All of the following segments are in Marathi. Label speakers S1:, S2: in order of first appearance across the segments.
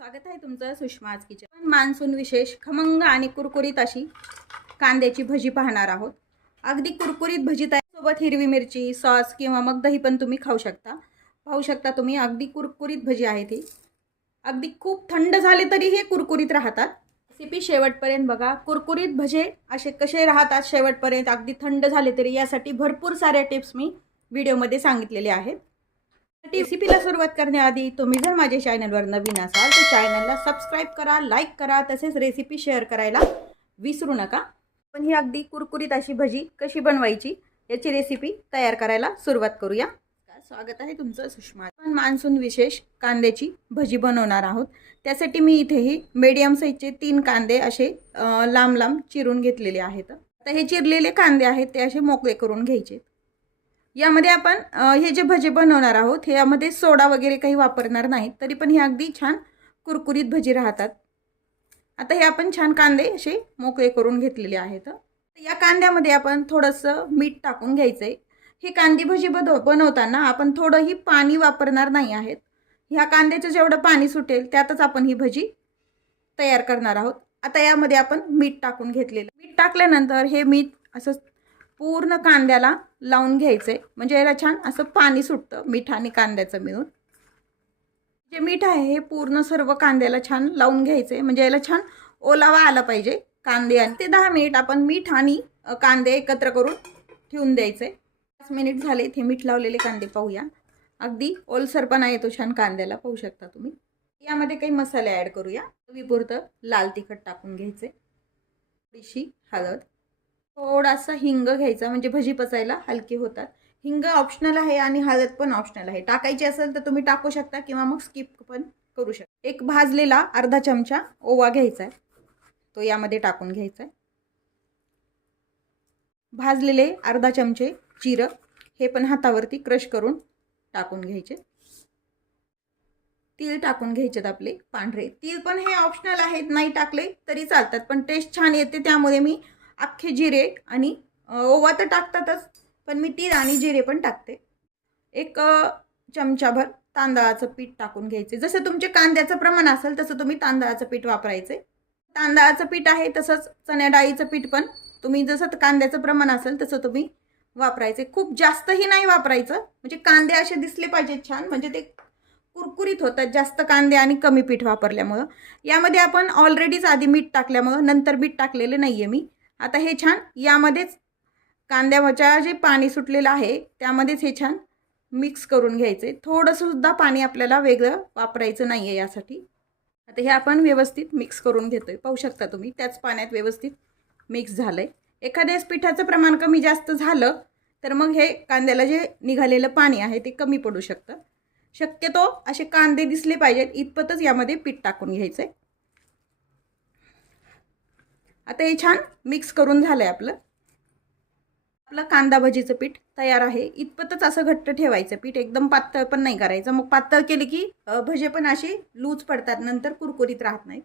S1: स्वागत आहे तुमचं सुषमा आज किचन मान्सून विशेष खमंग आणि कुरकुरीत अशी कांद्याची भजी पाहणार आहोत. अगदी कुरकुरीत भजी सोबत हिरवी मिरची सॉस किंवा मग दही पण तुम्ही खाऊ शकता. पाहू शकता तुम्ही अगदी कुरकुरीत भजी आहे ती. अगदी खूप थंड झाले तरी हे कुरकुरीत राहतात. रेसिपी शेवटपर्यंत बघा. कुरकुरीत भजे असे कसे राहतात शेवटपर्यंत? अगदी थंड झाले तरी यासाठी भरपूर साऱ्या टिप्स मी व्हिडिओमध्ये सांगितलेले आहेत. रेसिपीला सुरुवात करण्याआधी तुम्ही जर माझ्या चॅनलवर नवीन असाल तर चॅनलला सबस्क्राईब करा लाईक करा तसेच रेसिपी शेअर करायला विसरू नका. पण ही अगदी कुरकुरीत अशी भजी कशी बनवायची याची रेसिपी तयार करायला सुरुवात करूया. स्वागत आहे तुमचं सुषमा. पण मान्सून विशेष कांद्याची भजी बनवणार आहोत. त्यासाठी मी इथेही मीडियम साईजचे तीन कांदे असे लांब लांब चिरून घेतलेले आहेत. आता हे चिरलेले कांदे आहेत ते असे मोकळे करून घ्यायचे यामध्ये आपण हे जे भजे बनवणार आहोत हे यामध्ये सोडा वगैरे काही वापरणार नाहीत तरी पण हे अगदी छान कुरकुरीत भजी राहतात. आता हे आपण छान कांदे असे मोकळे करून घेतलेले आहेत. या कांद्यामध्ये आपण थोडंसं मीठ टाकून घ्यायचं आहे ही कांदी भजी बन बनवताना आपण थोडंही पाणी वापरणार नाही आहेत. ह्या कांद्याचं जेवढं पाणी सुटेल त्यातच आपण ही भजी तयार करणार आहोत. आता यामध्ये आपण मीठ टाकून घेतलेलं. मीठ टाकल्यानंतर हे मीठ असं पूर्ण कांद्याला लावून घ्यायचं. आहे म्हणजे याला छान असं पाणी सुटतं मीठ आणि कांद्याचं मिळून. जे मीठ आहे हे पूर्ण सर्व कांद्याला छान लावून घ्यायचं. आहे म्हणजे याला छान ओलावा आला पाहिजे कांदे आणि ते दहा मिनिट आपण मीठ आणि कांदे एकत्र करून ठेवून द्यायचे. पाच मिनिट झाले ते मीठ लावलेले कांदे पाहूया. अगदी ओलसरपणा येतो छान कांद्याला पाहू शकता तुम्ही. यामध्ये काही मसाले ॲड करूया. विपुरतं लाल तिखट टाकून घ्यायचे. थोडीशी हळद. थोडासा हिंग घ्यायचा म्हणजे भजी पचायला हलके होतात. हिंग ऑप्शनल आहे आणि हळद पण ऑप्शनल आहे. टाकायची असेल तर तुम्ही टाकू शकता किंवा मग स्किप पण करू शकता. एक भाजलेला अर्धा चमचा ओवा घ्यायचा आहे. तो यामध्ये टाकून घ्यायचा आहे. भाजलेले अर्धा चमचे जिरं हे पण हातावरती क्रश करून टाकून घ्यायचे. तीळ टाकून घ्यायचेत आपले पांढरे. तीळ पण हे ऑप्शनल आहेत नाही टाकले तरी चालतात पण टेस्ट छान येते त्यामुळे मी अख्खे जिरे आणि ओवा तर टाकतातच पण मी तीळ आणि जिरे पण टाकते. एक चमचाभर तांदळाचं पीठ टाकून घ्यायचे. जसं तुमचे कांद्याचं प्रमाण असेल तसं तुम्ही तांदळाचं पीठ वापरायचे. तांदळाचं पीठ आहे तसंच चण्या डाळीचं पीठ पण तुम्ही जसं कांद्याचं प्रमाण असेल तसं तुम्ही वापरायचे. खूप जास्तही नाही वापरायचं म्हणजे कांदे असे दिसले पाहिजेत छान म्हणजे ते कुरकुरीत होतात जास्त कांदे आणि कमी पीठ वापरल्यामुळं. यामध्ये आपण ऑलरेडीच आधी मीठ टाकल्यामुळं नंतर मीठ टाकलेलं नाही आहे मी. आता हे छान यामध्येच कांद्याच्या जे पाणी सुटलेलं आहे त्यामध्येच हे छान मिक्स करून घ्यायचे. आहे थोडंसुद्धा पाणी आपल्याला वेगळं वापरायचं नाही आहे यासाठी. आता हे आपण व्यवस्थित मिक्स करून घेतो आहे पाहू शकता तुम्ही त्याच पाण्यात व्यवस्थित मिक्स झालं आहे एखाद्याच पिठाचं प्रमाण कमी जास्त झालं तर मग हे कांद्याला जे निघालेलं पाणी आहे ते कमी पडू शकतं. शक्यतो असे कांदे दिसले पाहिजेत इतपतच यामध्ये पीठ टाकून घ्यायचं आहे आता हे छान मिक्स करून झालं आहे आपलं. आपलं कांदा भजीचं पीठ तयार आहे. इतपतच असं घट्ट ठेवायचं पीठ. एकदम पातळ पण नाही करायचं. मग पातळ केले की भजे पण असे लूज पडतात. नंतर कुरकुरीत राहत नाहीत.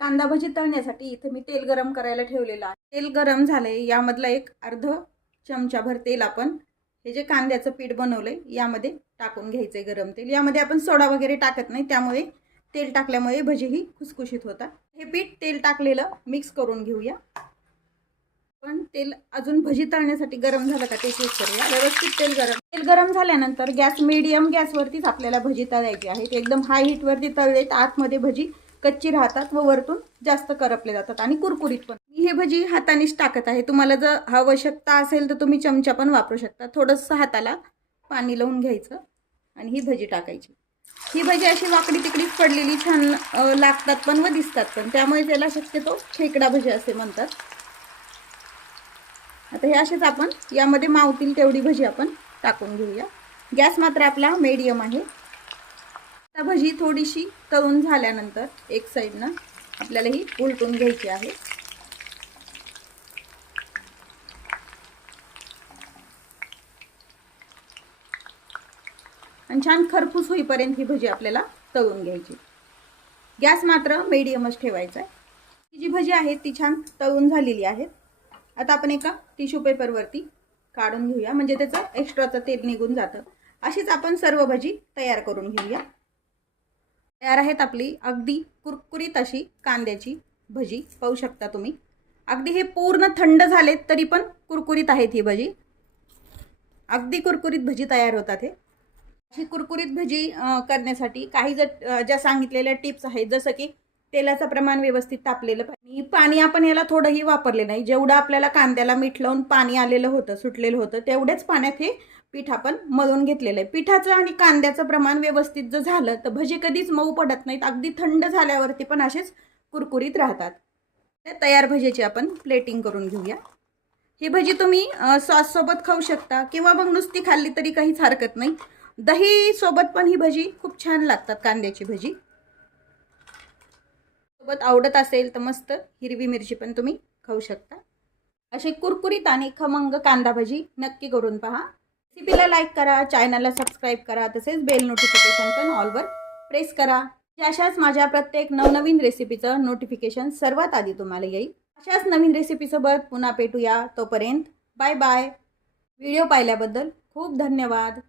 S1: कांदा भजी तळण्यासाठी इथं मी तेल गरम करायला ठेवलेलं आहे. तेल गरम झालंय. यामधला एक अर्ध चमचाभर तेल आपण हे जे कांद्याचं पीठ बनवलंय यामध्ये टाकून घ्यायचंय गरम तेल. यामध्ये आपण सोडा वगैरे टाकत नाही. त्यामुळे तेल टाकल्यामुळे भजीही खुसखुशीत होतात. हे पीठ तेल टाकलेलं मिक्स करून घेऊया. पण तेल अजून भजी तळण्यासाठी गरम झालं का ते चेक करूया. व्यवस्थित तेल गरम तेल गरम झाल्यानंतर गॅस मीडियम गॅसवरतीच आपल्याला भजी तळायची आहेत एकदम हाय हीटवरती तळले तर आतमध्ये भजी कच्ची राहतात व वरतून जास्त करपले जातात आणि कुरकुरीत पण. मी हे भजी हातानेच टाकत आहे. तुम्हाला जर आवश्यकता असेल तर तुम्ही चमचा पण वापरू शकता. थोडंसं हाताला पाणी लावून घ्यायचं आणि ही भजी टाकायची. ही भजी अशी वाकडी तिकडीच पडलेली छान लागतात पण व दिसतात पण. त्यामुळे त्याला शक्यतो खेकडा भजी असे म्हणतात. आता हे असेच आपण यामध्ये मावतील तेवढी भजी आपण टाकून घेऊया. गॅस मात्र आपला मीडियम आहे. आता भजी थोडीशी तळून झाल्यानंतर एक साईडनं आपल्याला ही उलटून घ्यायची आहे. आणि छान खरपूस होईपर्यंत ही भजी आपल्याला तळून घ्यायची. गॅस मात्र मीडियमच ठेवायचा आहे. ही जी भजी आहे ती छान तळून झालेली आहे आता आपण एका टिश्यू पेपरवरती काढून घेऊया. म्हणजे त्याचं एक्स्ट्राचं तेल निघून जातं. अशीच आपण सर्व भजी तयार करून घेऊया. तयार आहेत आपली अगदी कुरकुरीत अशी कांद्याची भजी. पाहू शकता तुम्ही. अगदी हे पूर्ण थंड झालेत तरी पण कुरकुरीत आहेत ही भजी. अगदी कुरकुरीत भजी तयार होतात हे. अशी कुरकुरीत भजी करण्यासाठी काही जर ज्या सांगितलेल्या टिप्स आहेत जसं की तेलाचं प्रमाण व्यवस्थित तापलेलं पाणी पाणी आपण याला थोडंही वापरले नाही. जेवढं आपल्याला कांद्याला मीठ लावून पाणी आलेलं होतं सुटलेलं होतं तेवढ्याच पाण्यात हे पीठ आपण मळून घेतलेलं आहे. पिठाचं आणि कांद्याचं प्रमाण व्यवस्थित जर झालं तर भजी कधीच मऊ पडत नाहीत. अगदी थंड झाल्यावरती पण असेच कुरकुरीत राहतात. त्या तयार भजीची आपण प्लेटिंग करून घेऊया. ही भजी तुम्ही सॉससोबत खाऊ शकता किंवा मग नुसती खाल्ली तरी काहीच हरकत नाही. दही सोबत पण ही भजी खूप छान लागतात कांद्याची भजी. सोबत आवडत असेल तर मस्त हिरवी मिरची पण तुम्ही खाऊ शकता. अशी कुरकुरीत आणि खमंग कांदा भजी नक्की करून पहा. रेसिपीला लाईक करा चॅनलला सबस्क्राईब करा तसेच बेल नोटिफिकेशन पण ऑलवर प्रेस करा. अशाच माझ्या प्रत्येक नवनवीन रेसिपीचं नोटिफिकेशन सर्वात आधी तुम्हाला येईल. अशाच नवीन रेसिपीसोबत पुन्हा भेटूया तोपर्यंत बाय बाय व्हिडिओ पाहिल्याबद्दल खूप धन्यवाद.